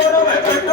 Come on over.